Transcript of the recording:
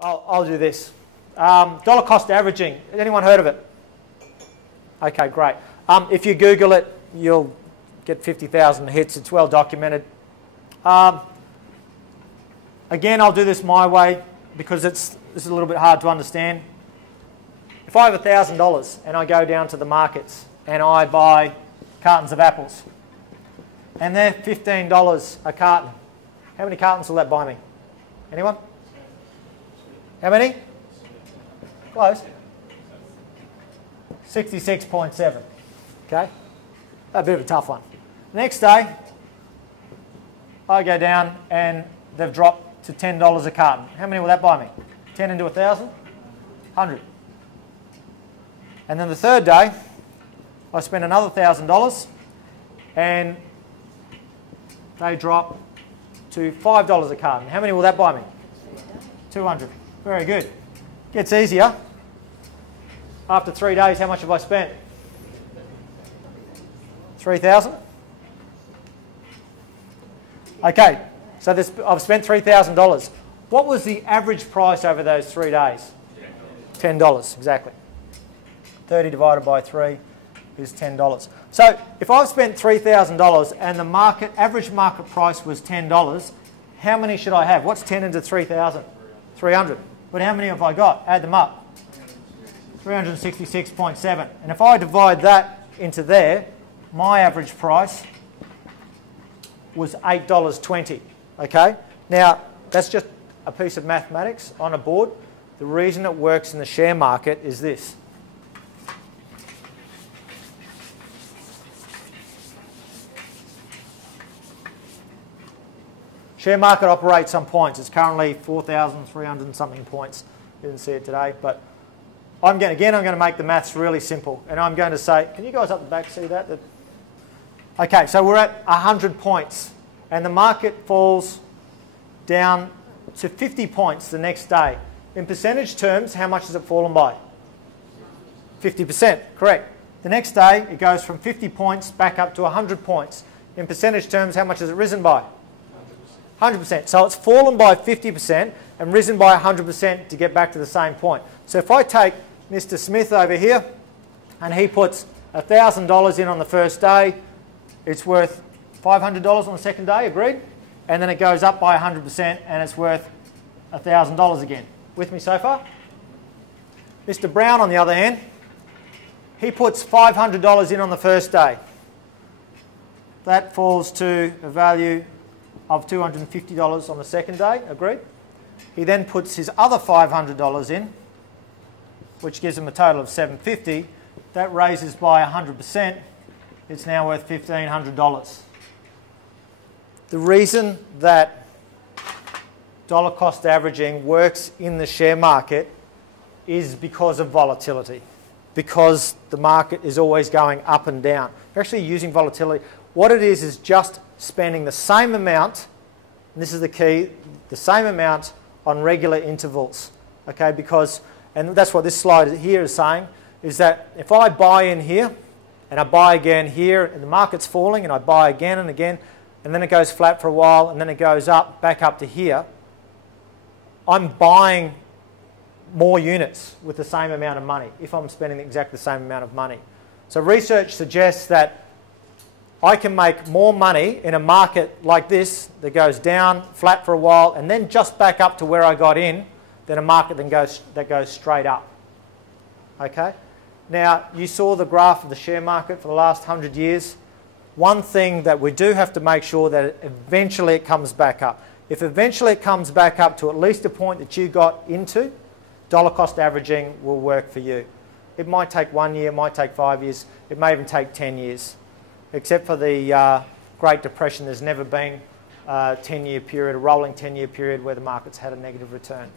I'll do this. Dollar cost averaging. Has anyone heard of it? Okay, great. If you Google it, you'll get 50,000 hits. It's well documented. Again, I'll do this my way because this is a little bit hard to understand. If I have $1,000 and I go down to the markets and I buy cartons of apples and they're $15 a carton, how many cartons will that buy me? Anyone? How many? Close. 66.7. Okay? A bit of a tough one. Next day, I go down and they've dropped to $10 a carton. How many will that buy me? 10 into 1,000? 100. And then the third day, I spend another $1,000 and they drop to $5 a carton. How many will that buy me? 200. Very good. Gets easier. After 3 days, how much have I spent? 3,000? Okay, so I've spent $3,000. What was the average price over those 3 days? $10, exactly. 30 divided by 3 is $10. So if I've spent $3,000 and the average market price was $10, how many should I have? What's 10 into 3,000? 300. But how many have I got? Add them up. 366.7. And if I divide that into there, my average price was $8.20. Okay? Now, that's just a piece of mathematics on a board. The reason it works in the share market is this. Share market operates on points. It's currently 4,300 and something points. Didn't see it today, but I'm going to make the maths really simple, and I'm going to say, can you guys up the back see that? Okay, so we're at 100 points, and the market falls down to 50 points the next day. In percentage terms, how much has it fallen by? 50%, correct. The next day, it goes from 50 points back up to 100 points. In percentage terms, how much has it risen by? 100%. So it's fallen by 50% and risen by 100% to get back to the same point. So if I take Mr. Smith over here and he puts $1,000 in on the first day, it's worth $500 on the second day, agreed? And then it goes up by 100% and it's worth $1,000 again. With me so far? Mr. Brown, on the other hand, he puts $500 in on the first that falls to a value of $250 on the second day, agreed? He then puts his other $500 in, which gives him a total of $750. That raises by 100%. It's now worth $1,500. The reason that dollar cost averaging works in the share market is because of volatility, because the market is always going up and down. You're actually using volatility. What it is just spending the same amount, and this is the key, the same amount on regular intervals. Okay, because, and that's what this slide here is saying, is that if I buy in here, and I buy again here, and the market's falling, and I buy again and again, and then it goes flat for a while, and then it goes up, back up to here, I'm buying more units with the same amount of money if I'm spending exactly the same amount of money. So research suggests that I can make more money in a market like this that goes down, flat for a while, and then just back up to where I got in, than a market that goes straight up. Okay? Now, you saw the graph of the share market for the last 100 years. One thing that we do have to make sure that eventually it comes back up. If eventually it comes back up to at least a point that you got into, dollar cost averaging will work for you. It might take 1 year, it might take 5 years, it may even take 10 years. Except for the Great Depression, there's never been a 10-year period, a rolling 10-year period where the market's had a negative return.